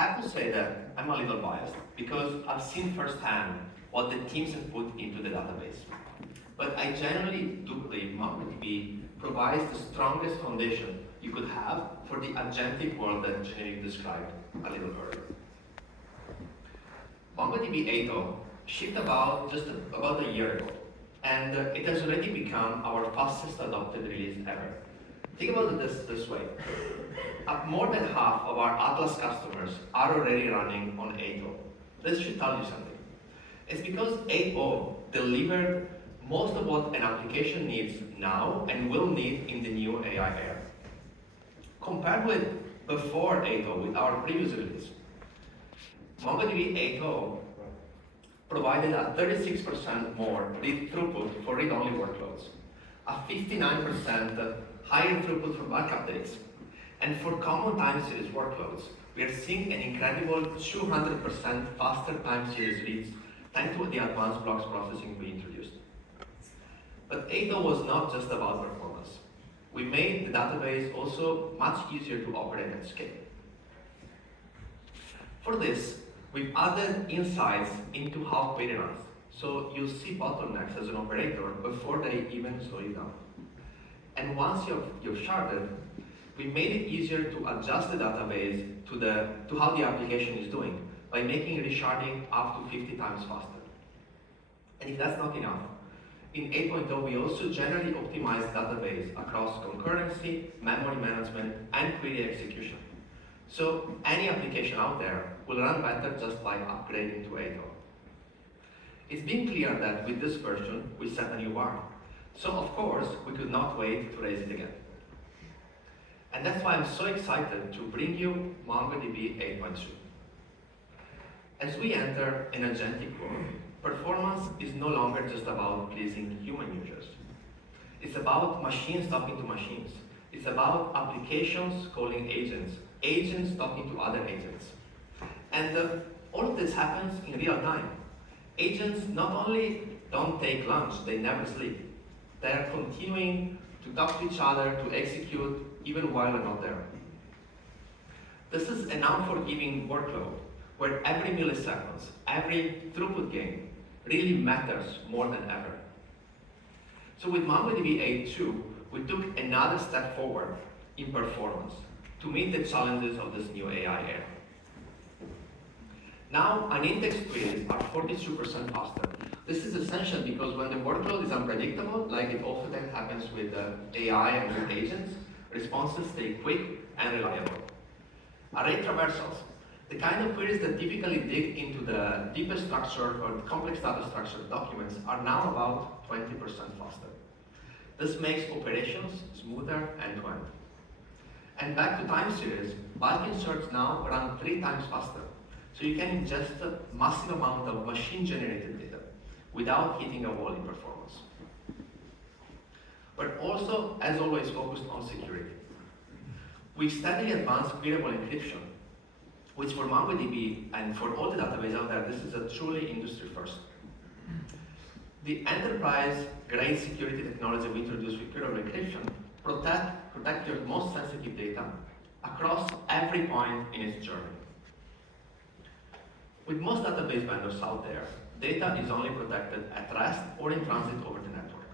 have to say that I'm a little biased because I've seen firsthand what the teams have put into the database. But I generally do believe MongoDB provides the strongest foundation you could have for the agentic world that Generic described a little earlier. MongoDB 8.0 shipped just about a year ago, and it has already become our fastest adopted release ever. Think about it this way. More than half of our Atlas customers are already running on 8.0. This should tell you something. It's because 8.0 delivered most of what an application needs now and will need in the new AI era. Compared with before 8.0, with our previous release, MongoDB 8.0 provided a 36% more read throughput for read-only workloads, a 59% higher throughput for batch updates, and for common time series workloads, we are seeing an incredible 200% faster time series reads thanks to the advanced blocks processing we introduced. But 8.0 was not just about performance. We made the database also much easier to operate at scale. For this, we've added insights into how query runs, so you'll see bottlenecks as an operator before they even slow you down. And once you've sharded, we made it easier to adjust the database to how the application is doing by making resharding up to 50 times faster. And if that's not enough, in 8.0 we also generally optimize database across concurrency, memory management, and query execution. So any application out there will run better just by upgrading to 8.0. It's been clear that with this version, we set a new bar. So of course, we could not wait to raise it again. And that's why I'm so excited to bring you MongoDB 8.2. As we enter an agentic world, performance is no longer just about pleasing human users. It's about machines talking to machines. It's about applications calling agents, agents talking to other agents. And all of this happens in real time. Agents not only don't take lunch, they never sleep. They're continuing to talk to each other, to execute, even while they're not there. This is an unforgiving workload where every millisecond, every throughput gain really matters more than ever. So with MongoDB 8.2, we took another step forward in performance to meet the challenges of this new AI era. Now, unindexed queries are 42% faster. This is essential because when the workload is unpredictable, like it often happens with AI and with agents, responses stay quick and reliable. Array traversals, the kind of queries that typically dig into the deepest structure or complex data structure documents, are now about 20% faster. This makes operations smoother end-to-end. And back to time series, bulk inserts now run 3 times faster. So you can ingest a massive amount of machine-generated data without hitting a wall in performance. But also, as always, focused on security. We steadily advanced Querable encryption, which for MongoDB and for all the databases out there, this is a truly industry first. The enterprise-grade security technology we introduced with Querable encryption protect your most sensitive data across every point in its journey. With most database vendors out there, data is only protected at rest or in transit over the network.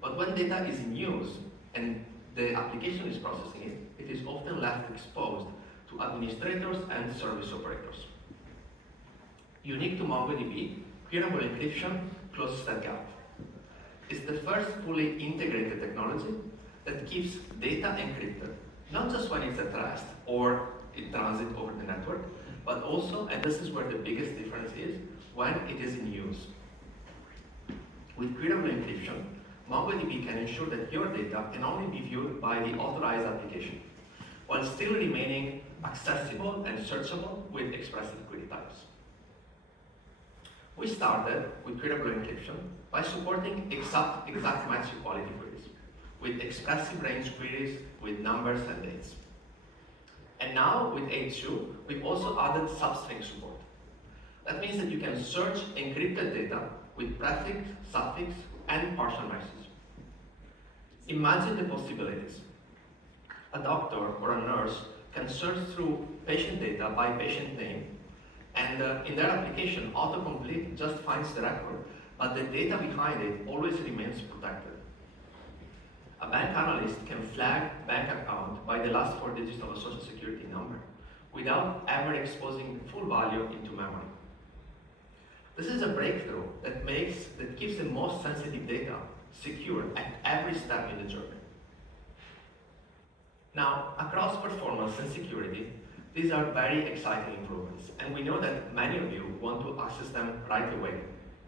But when data is in use and the application is processing it, it is often left exposed to administrators and service operators. Unique to MongoDB, Querable encryption closes that gap. It's the first fully integrated technology that keeps data encrypted, not just when it's at rest or in transit over the network, but also, and this is where the biggest difference is, when it is in use. With Querable encryption, MongoDB can ensure that your data can only be viewed by the authorized application, while still remaining accessible and searchable with expressive query types. We started with Querable encryption by supporting exact match equality queries, with expressive range queries with numbers and dates. And now with 8.2, we've also added substring support. That means that you can search encrypted data with prefix, suffix, and partial messages. Imagine the possibilities. A doctor or a nurse can search through patient data by patient name, and in their application, autocomplete just finds the record, but the data behind it always remains protected. A bank analyst can flag bank account by the last 4 digits of a social security number without ever exposing full value into memory. This is a breakthrough that keeps the most sensitive data secure at every step in the journey. Now, across performance and security, these are very exciting improvements, and we know that many of you want to access them right away,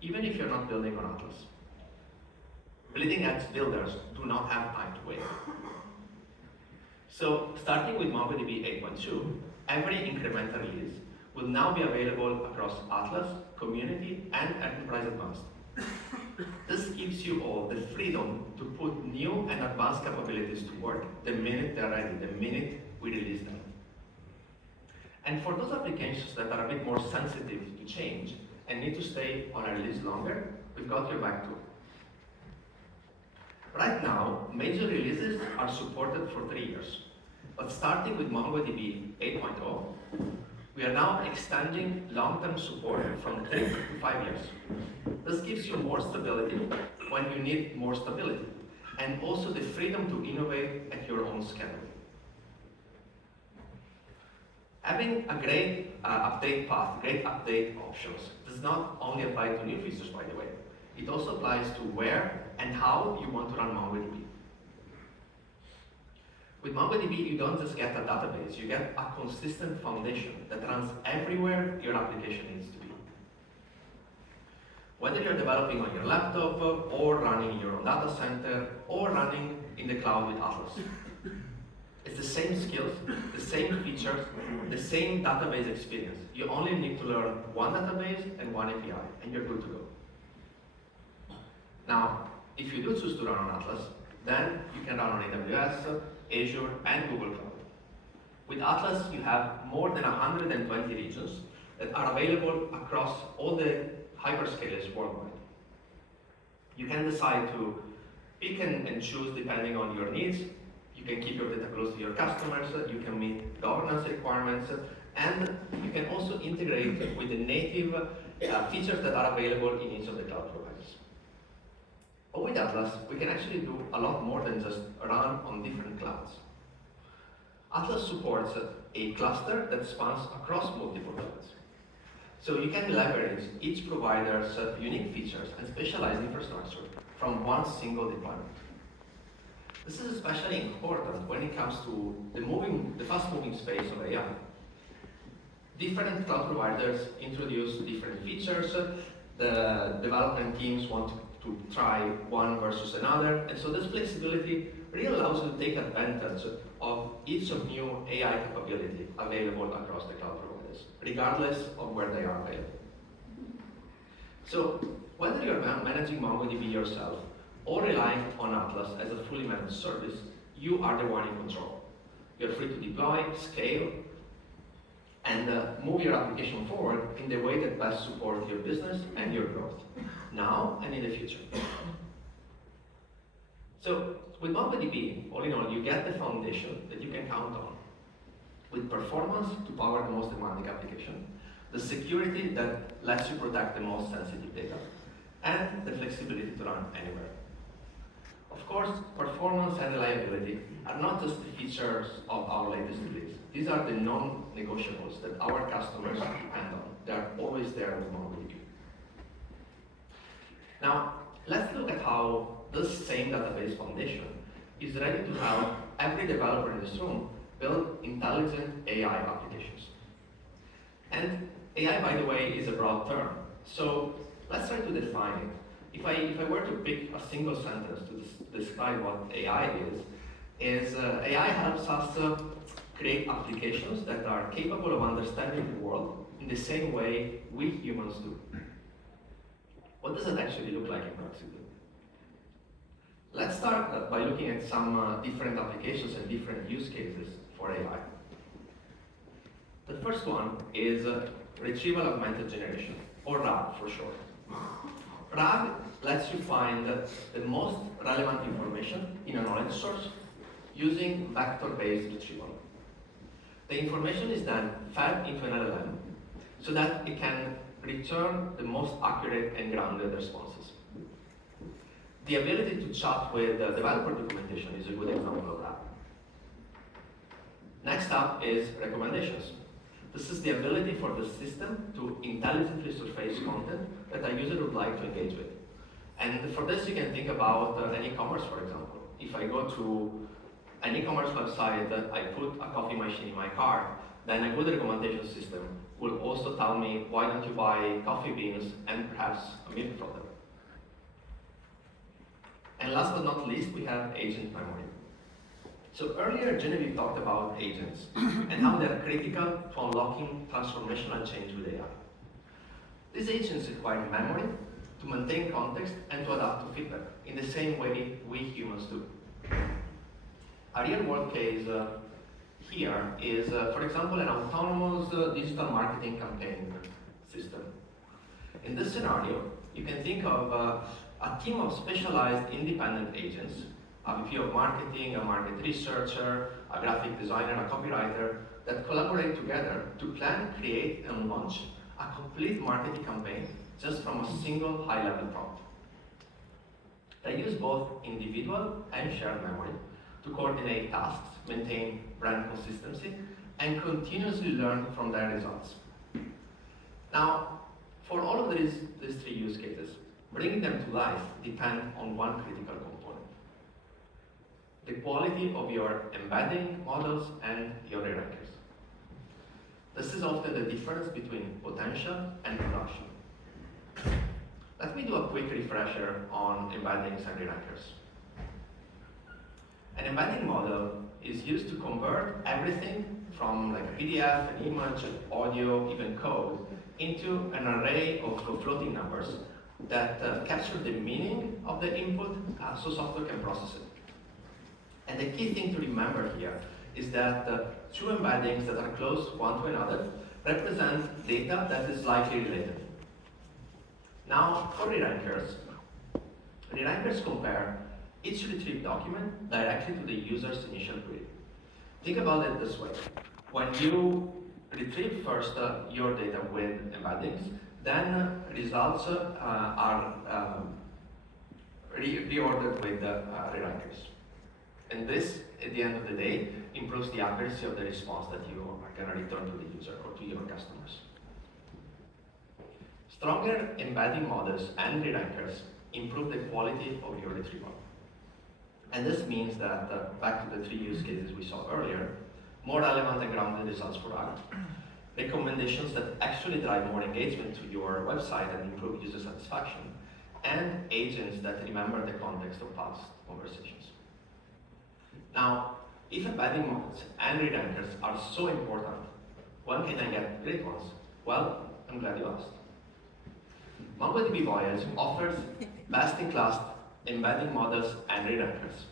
even if you're not building on Atlas. Bleeding-edge builders do not have time to wait. So, starting with MongoDB 8.2, every incremental release will now be available across Atlas, Community, and Enterprise Advanced. This gives you all the freedom to put new and advanced capabilities to work the minute they're ready, the minute we release them. And for those applications that are a bit more sensitive to change and need to stay on a release longer, we've got your back too. Right now, major releases are supported for 3 years. But starting with MongoDB 8.0, we are now extending long-term support from 3 to 5 years. This gives you more stability when you need more stability, and also the freedom to innovate at your own schedule. Having a great update path, great update options, does not only apply to new features, by the way. It also applies to where and how you want to run MongoDB. With MongoDB, you don't just get a database, you get a consistent foundation that runs everywhere your application needs to be. Whether you're developing on your laptop, or running in your own data center, or running in the cloud with Atlas. It's the same skills, the same features, the same database experience. You only need to learn one database and one API, and you're good to go. Now, if you do choose to run on Atlas, then you can run on AWS, Azure, and Google Cloud. With Atlas, you have more than 120 regions that are available across all the hyperscalers worldwide. You can decide to pick and choose depending on your needs. You can keep your data close to your customers, you can meet governance requirements, and you can also integrate with the native features that are available in each of the cloud providers. But with Atlas, we can actually do a lot more than just run on different clouds. Atlas supports a cluster that spans across multiple clouds. So you can leverage each provider's unique features and specialized infrastructure from one single deployment. This is especially important when it comes to the fast-moving space of AI. Different cloud providers introduce different features. The development teams want to try one versus another, and so this flexibility really allows you to take advantage of each of new AI capability available across the cloud providers, regardless of where they are available. So whether you're managing MongoDB yourself or relying on Atlas as a fully managed service, you are the one in control. You're free to deploy, scale, and move your application forward in the way that best supports your business and your growth, now and in the future. So with MongoDB, all in all, you get the foundation that you can count on, with performance to power the most demanding application, the security that lets you protect the most sensitive data, and the flexibility to run anywhere. Of course, performance and reliability are not just the features of our latest release. These are the non-negotiables that our customers depend on. They are always there with MongoDB. Now, let's look at how this same database foundation is ready to help every developer in this room build intelligent AI applications. And AI, by the way, is a broad term. So let's try to define it. If I were to pick a single sentence to describe what AI is AI helps us create applications that are capable of understanding the world in the same way we humans do. What does it actually look like in practice? Let's start by looking at some different applications and different use cases for AI. The first one is Retrieval Augmented Generation, or RAG for short. RAG lets you find the most relevant information in a knowledge source using vector-based retrieval. The information is then fed into an LLM so that it can return the most accurate and grounded responses. The ability to chat with the developer documentation is a good example of that. Next up is recommendations. This is the ability for the system to intelligently surface content that a user would like to engage with. And for this, you can think about an e-commerce, for example. If I go to an e-commerce website, I put a coffee machine in my cart, then a good recommendation system will also tell me, why don't you buy coffee beans and perhaps a milk from them. And last but not least, we have agent memory. So earlier, Genevieve talked about agents and how they're critical to unlocking transformational change with AI. These agents require memory to maintain context and to adapt to feedback in the same way we humans do. A real-world case here is, for example, an autonomous digital marketing campaign system. In this scenario, you can think of a team of specialized independent agents, a VP of marketing, a market researcher, a graphic designer, a copywriter, that collaborate together to plan, create, and launch a complete marketing campaign just from a single high-level prompt. They use both individual and shared memory to coordinate tasks, maintain brand consistency, and continuously learn from their results. Now, for all of these three use cases, bringing them to life depend on one critical component: the quality of your embedding models and your rerankers. This is often the difference between potential and production. Let me do a quick refresher on embeddings and rerankers. An embedding model is used to convert everything from like a PDF, an image, audio, even code, into an array of floating numbers that capture the meaning of the input so software can process it. And the key thing to remember here is that two embeddings that are close one to another represent data that is likely related. Now, for rerankers compare each retrieved document directly to the user's initial query. Think about it this way. When you retrieve first your data with embeddings, then results are reordered with rerankers. And this, at the end of the day, improves the accuracy of the response that you are going to return to the user or to your customers. Stronger embedding models and rerankers improve the quality of your retrieval. And this means that, back to the three use cases we saw earlier, more relevant and grounded results for us, recommendations that actually drive more engagement to your website and improve user satisfaction, and agents that remember the context of past conversations. Now, if embedding models and rerankers are so important, when can I get great ones? Well, I'm glad you asked. MongoDB Voyage offers best-in-class embedding models and rerankers.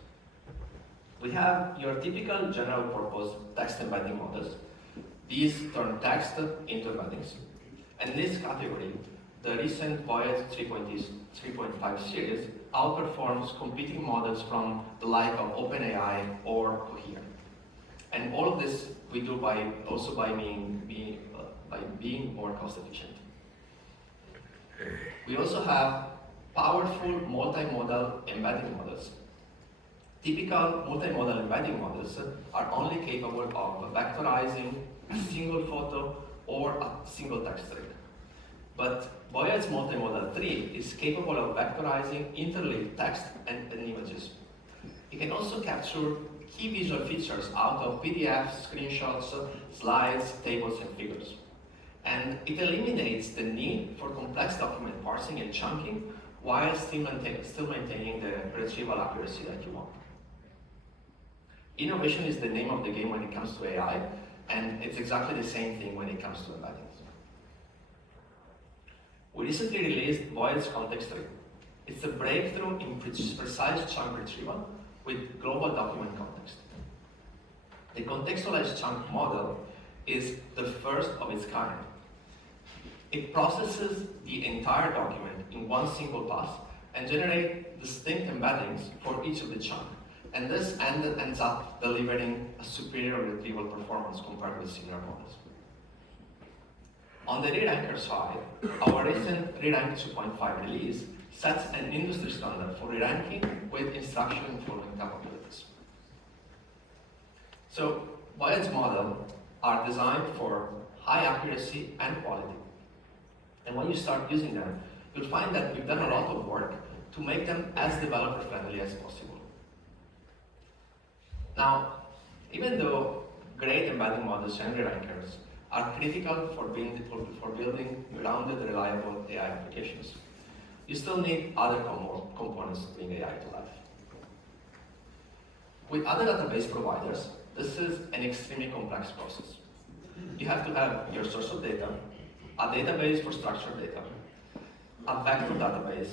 We have your typical general-purpose text embedding models. These turn text into embeddings. And in this category, the recent Voyage 3.5 series outperforms competing models from the like of OpenAI or Cohere. And all of this we do by being more cost efficient. We also have powerful multimodal embedding models. Typical multimodal embedding models are only capable of vectorizing a single photo or a single text string. But Voyage Multimodal 3 is capable of vectorizing interleaved text and images. It can also capture key visual features out of PDFs, screenshots, slides, tables, and figures. And it eliminates the need for complex document parsing and chunking while still maintaining the retrieval accuracy that you want. Innovation is the name of the game when it comes to AI, and it's exactly the same thing when it comes to embeddings. We recently released Voyage Context 3. It's a breakthrough in precise chunk retrieval with global document context. The contextualized chunk model is the first of its kind. It processes the entire document in one single pass and generates distinct embeddings for each of the chunks. And this ends up delivering a superior retrieval performance compared with similar models. On the re-ranker side, our recent re-rank 2.5 release sets an industry standard for re-ranking with instruction following capabilities. So, Voyage models are designed for high accuracy and quality. And when you start using them, you'll find that we've done a lot of work to make them as developer-friendly as possible. Now, even though great embedding models and re-rankers are critical for building grounded, reliable AI applications, you still need other components to bring AI to life. With other database providers, this is an extremely complex process. You have to have your source of data, a database for structured data, a vector database.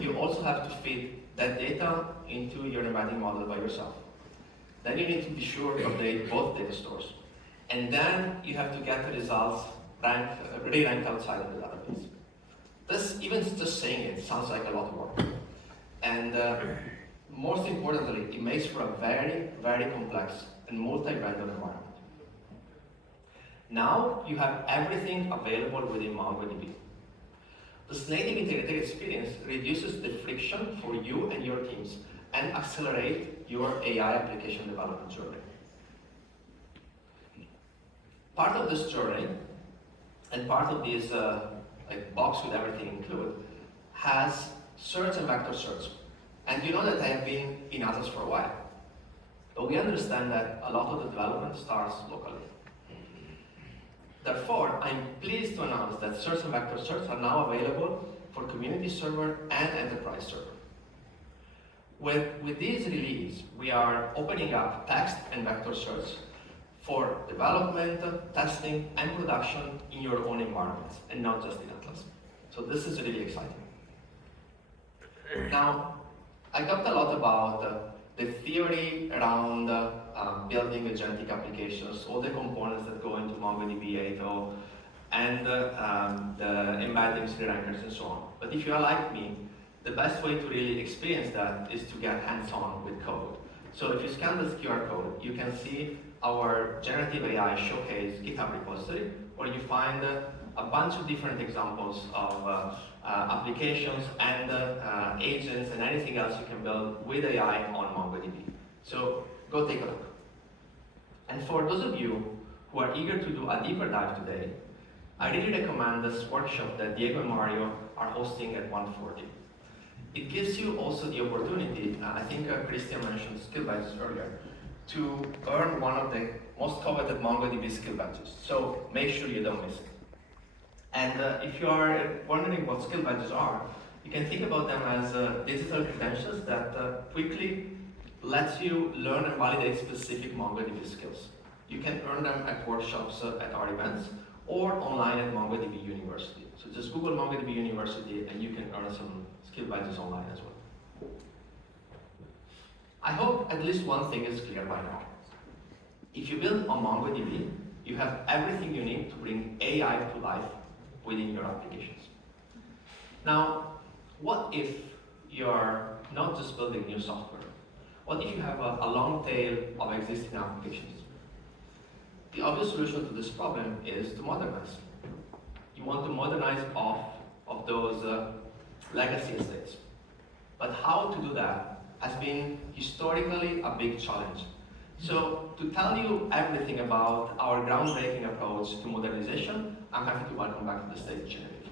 You also have to feed that data into your embedding model by yourself. Then you need to be sure to update both data stores. And then you have to get the results re-ranked outside of the database. This, even just saying it, sounds like a lot of work. And most importantly, it makes for a very, very complex and multi-vendor environment. Now you have everything available within MongoDB. This native integrated experience reduces the friction for you and your teams and accelerate your AI application development journey. Part of this journey and part of this box with everything included has search and vector search. And you know that I have been in Atlas for a while. But we understand that a lot of the development starts locally. Therefore, I'm pleased to announce that search and vector search are now available for community server and enterprise server. With this release, we are opening up text and vector search for development, testing, and production in your own environments, and not just in Atlas. So this is really exciting. Now, I talked a lot about the theory around building agentic applications, all the components that go into MongoDB 8.0, and the embeddings, re-rankers, and so on. But if you are like me, the best way to really experience that is to get hands-on with code. So if you scan this QR code, you can see our generative AI showcase GitHub repository, where you find a bunch of different examples of applications and agents and anything else you can build with AI on MongoDB. So go take a look. And for those of you who are eager to do a deeper dive today, I really recommend this workshop that Diego and Mario are hosting at 1:40. It gives you also the opportunity, I think Christian mentioned skill badges earlier, to earn one of the most coveted MongoDB skill badges. So make sure you don't miss it. And if you are wondering what skill badges are, you can think about them as digital credentials that quickly lets you learn and validate specific MongoDB skills. You can earn them at workshops at our events or online at MongoDB University. So just Google MongoDB University and you can earn some skill badges online as well. I hope at least one thing is clear by now. If you build on MongoDB, you have everything you need to bring AI to life within your applications. Now, what if you're not just building new software? What if you have a long tail of existing applications? The obvious solution to this problem is to modernize. You want to modernize off of those legacy estates. But how to do that has been historically a big challenge. So to tell you everything about our groundbreaking approach to modernization, I'm happy to welcome back to the stage Genevieve.